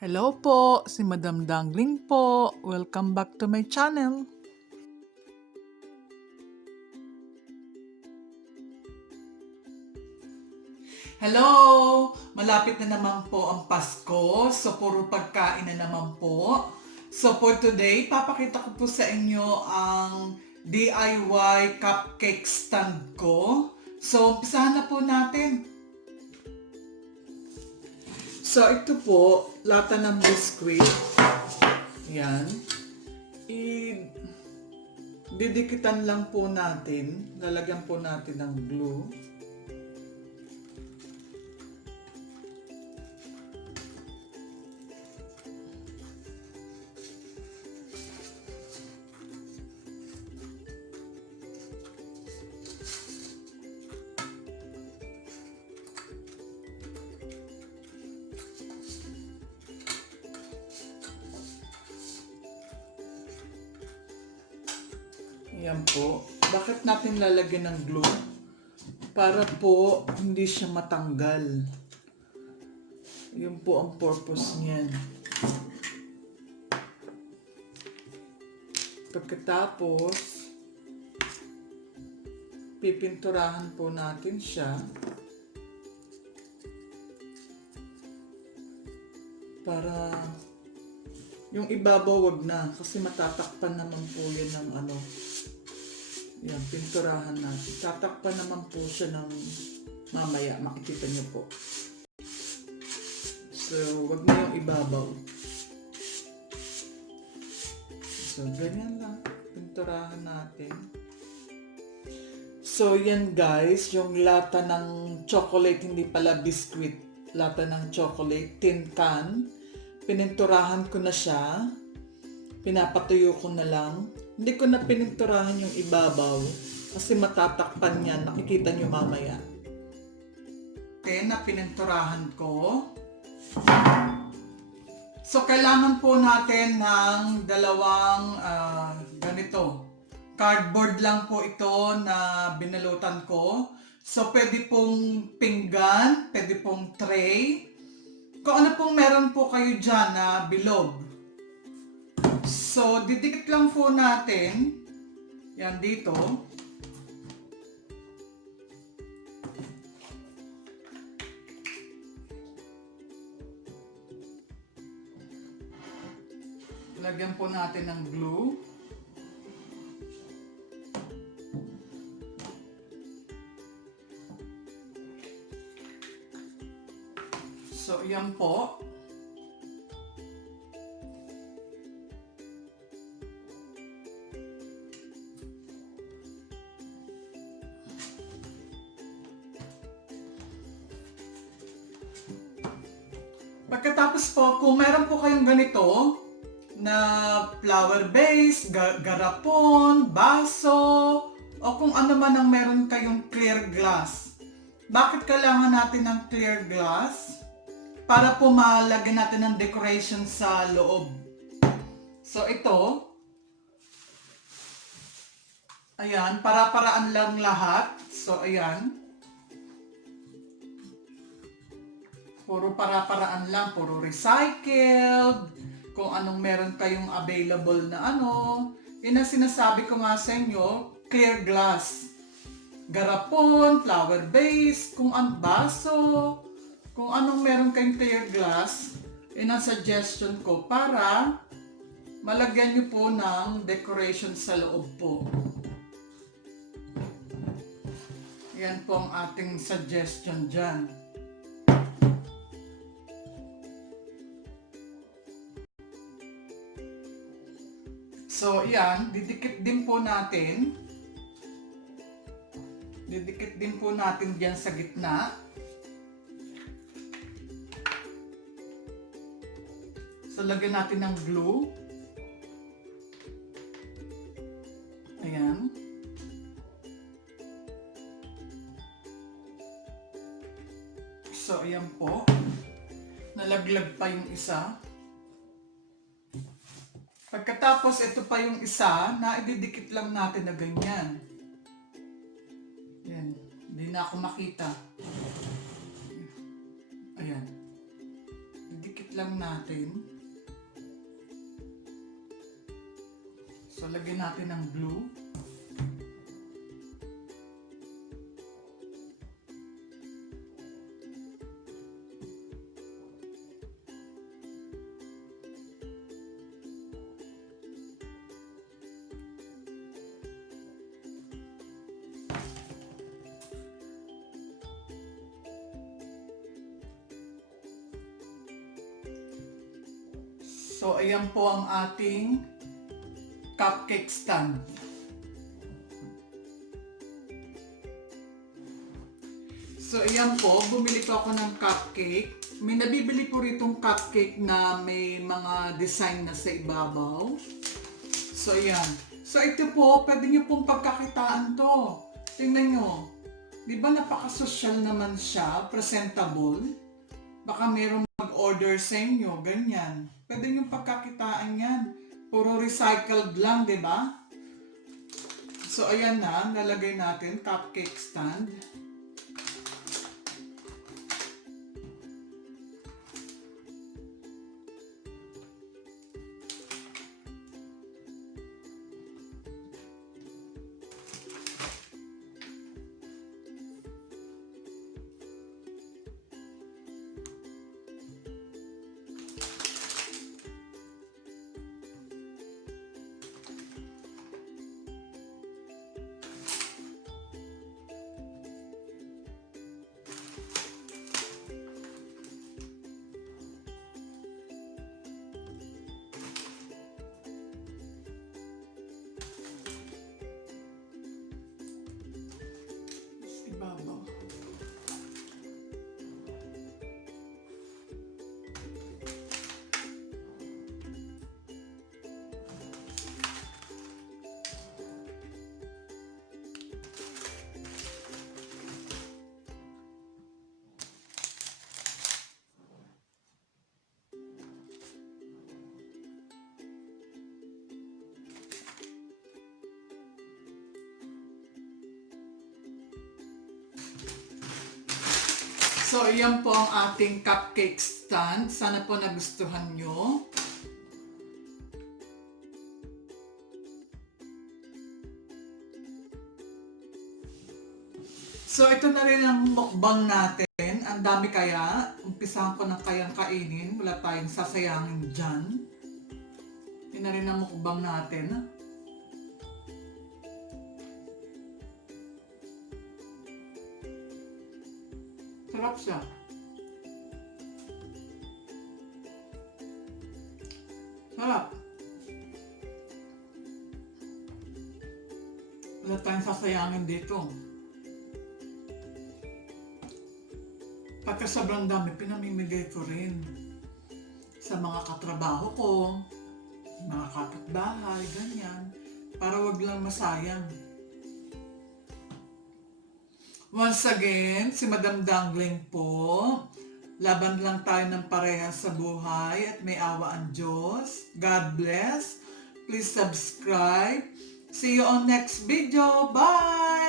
Hello po, si Madam Dangling po. Welcome back to my channel. Hello! Malapit na naman po ang Pasko, so puro pagkain na naman po. So for today, papakita ko po sa inyo ang DIY cupcake stand ko. So umpisahan na po natin. So ito po, lata ng biscuit. Yan. Didikitan lang po natin. Lalagyan po natin ng glue. Yan po. Bakit natin lalagyan ng glue? Para po hindi siya matanggal. Yun po ang purpose niyan. Pagkatapos, pipinturahan po natin siya para yung ibabaw wag na kasi matatakpan naman po yan ng ano. Yan, pinturahan natin. Tatakpan naman po siya ng mamaya. Makikita niyo po. So, wag na yung ibabaw. So, ganyan lang. Pinturahan natin. So, yan guys. Yung lata ng chocolate, hindi pala biscuit. Lata ng chocolate, tin can. Pininturahan ko na siya. Pinapatuyo ko na lang. Hindi ko na pininturahan yung ibabaw kasi matatakpan yan. Nakikita nyo mamaya. Okay, na pininturahan ko. So, kailangan po natin ng dalawang ganito. Cardboard lang po ito na binalutan ko. So, pwede pong pinggan, pwede pong tray. Kung ano pong meron po kayo dyan na bilog. So, didikit lang po natin. Yan dito. Lagyan po natin ng glue. So, yan po. Pagkatapos po, kung meron po kayong ganito na flower base, garapon, baso, o kung ano man ang meron kayong clear glass. Bakit kailangan natin ng clear glass? Para po malagyan natin ng decoration sa loob. So ito, ayan, para-paraan lang lahat. So ayan. Puro para-paraan lang, puro recycled, kung anong meron kayong available na ano. Yun ang sinasabi ko nga sa inyo, clear glass. Garapon, flower base, kung ang baso, kung anong meron kayong clear glass, yun ang suggestion ko para malagyan nyo po ng decoration sa loob po. Yan po ang ating suggestion dyan. So, yan, didikit din po natin. Didikit din po natin diyan sa gitna. So, lagyan natin ng glue. Ayan. So, ayan po. Nalaglag pa yung isa. Pagkatapos, ito pa yung isa na ididikit lang natin na ganyan. Yan. Hindi na ako makita. Ayan. Idikit Wait lang natin. So, lagyan natin ng glue. So, ayan po ang ating cupcake stand. So, ayan po, bumili po ako ng cupcake. May nabibili po ritong cupcake na may mga design na sa ibabaw. So, ayan. So, ito po, pwede nyo pong pagkakitaan to. Tingnan nyo. Di ba napaka-social naman siya, presentable? Baka merong mag-order sa inyo, ganyan. Pwede nyo pagkakitaan yan. Puro recycled lang, di ba? So, ayan na. Nalagay natin, cupcake stand. Ibabaw. So, ayan po ang ating cupcake stand. Sana po nagustuhan nyo. So, ito na rin ang mukbang natin. Ang dami kaya. Umpisahan ko na kayang kainin. Wala tayong sasayangin dyan. Ito na rin ang mukbang natin. Sarap siya. Sarap. Wala tayong sasayangin dito. Pagka sobrang dami, pinamimigay ko rin sa mga katrabaho ko, mga kapitbahay, ganyan. Para wag lang masayang. Once again, si Madam Dangling po. Laban lang tayo ng parehas sa buhay at may awa ang Diyos. God bless. Please subscribe. See you on next video. Bye!